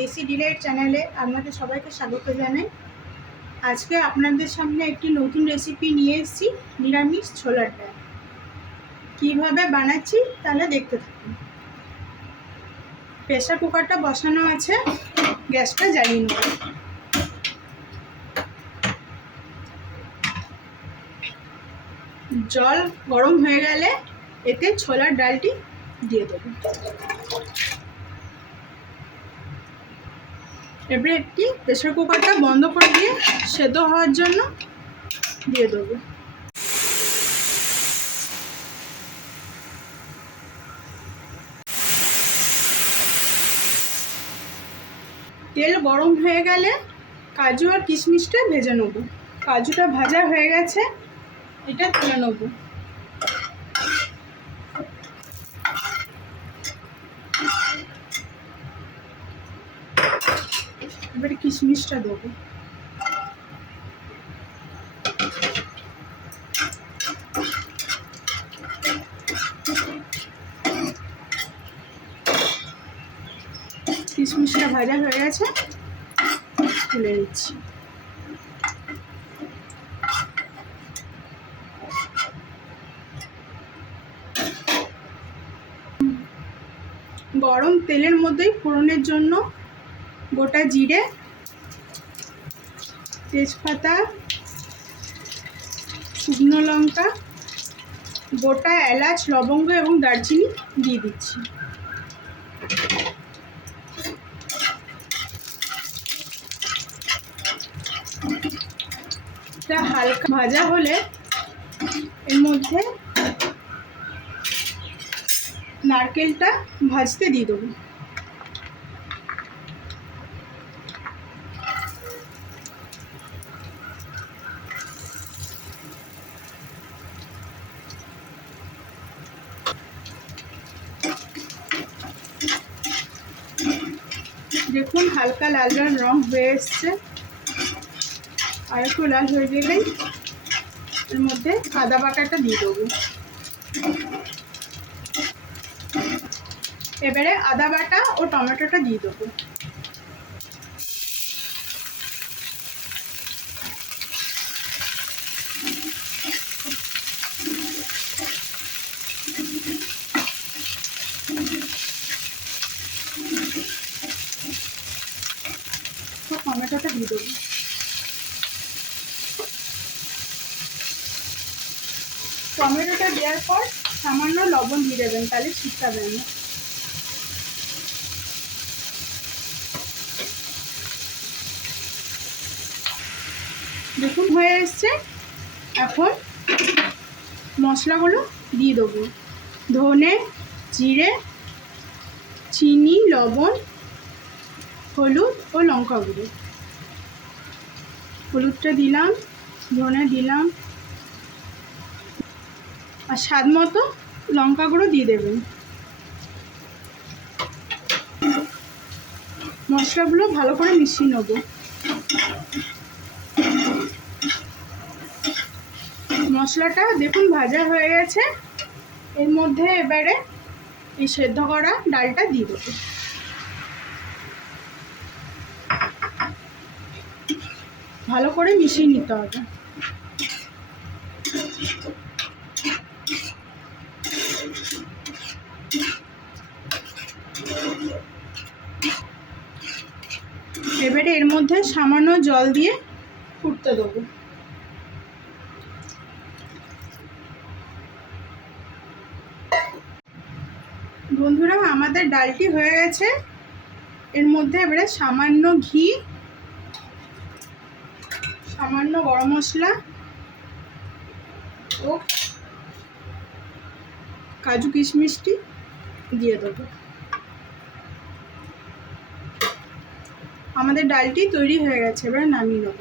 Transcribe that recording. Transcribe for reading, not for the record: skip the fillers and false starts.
দেশি ডিলাইট চ্যানেলে আপনাদের সবাইকে স্বাগত জানাই। আজকে আপনাদের সামনে একটি নতুন রেসিপি নিয়ে এসেছি, নিরামিষ ছোলার ডাল। কীভাবে বানাচ্ছি তাহলে দেখতে থাকুন। প্রেসার কুকারটা বসানো আছে, গ্যাসটা জ্বালিয়ে নেব। জল গরম হয়ে গেলে এতে ছোলার ডালটি দিয়ে দেবো। এবারে একটি প্রেসার কুকারটা বন্ধ করে দিয়ে সেদ্ধ হওয়ার জন্য দিয়ে দেবো। তেল গরম হয়ে গেলে কাজু আর কিশমিশটা ভেজে নেব। কাজুটা ভাজা হয়ে গেছে, এটা তুলে নেব। এবারে কিশমিশটা দেবো। কিশমিশটা ভাজা হয়ে গেছে, তুলে নিচ্ছি। গরম তেলের মধ্যেই ফোড়নের জন্য গোটা জিরে, তেজপাতা, শুকনো লঙ্কা, গোটা এলাচ, লবঙ্গ এবং দারচিনি দিয়ে দিচ্ছি। এটা হালকা ভাজা হলে এর মধ্যে নারকেলটা ভাজতে দিয়ে দেবো। দেখুন হালকা লাল লাল রং হয়ে এসছে। আর একটু লাল হয়ে গেলেই এর মধ্যে আদা বাটাটা দিয়ে দেবো। এবারে আদা বাটা ও টমেটোটা দিয়ে দেবো। টমেটোটা দিয়ে দেবো। টমেটোটা দেওয়ার পর সামান্য লবণ দিয়ে দেবেন, তাহলে ছিটকাবে না। দেখুন হয়ে এসছে। এখন মশলাগুলো দিয়ে দেবো। ধনে, জিরে, চিনি, লবণ, হলুদ ও লঙ্কা গুঁড়ো। হলুদটা দিলাম, ধনে দিলাম, আর স্বাদ মতো লঙ্কা গুঁড়ো দিয়ে দেবেন। মশলাগুলো ভালো করে মিশিয়ে নেব। মশলাটা দেখুন ভাজা হয়ে গেছে। এর মধ্যে এবারে এই সেদ্ধ করা ডালটা দিয়ে দেবো। ভালো করে মিশিয়ে নিতে হবে। এবারে এর মধ্যে সামান্য জল দিয়ে ফুটতে দেবো। বন্ধুরা, আমাদের ডালটি হয়ে গেছে। এর মধ্যে এবারে সামান্য ঘি, সামান্য গরম মশলা ও কাজু কিশমিশটি দিয়ে দেবো। আমাদের ডালটি তৈরি হয়ে গেছে, এবারে নামিয়ে নেব।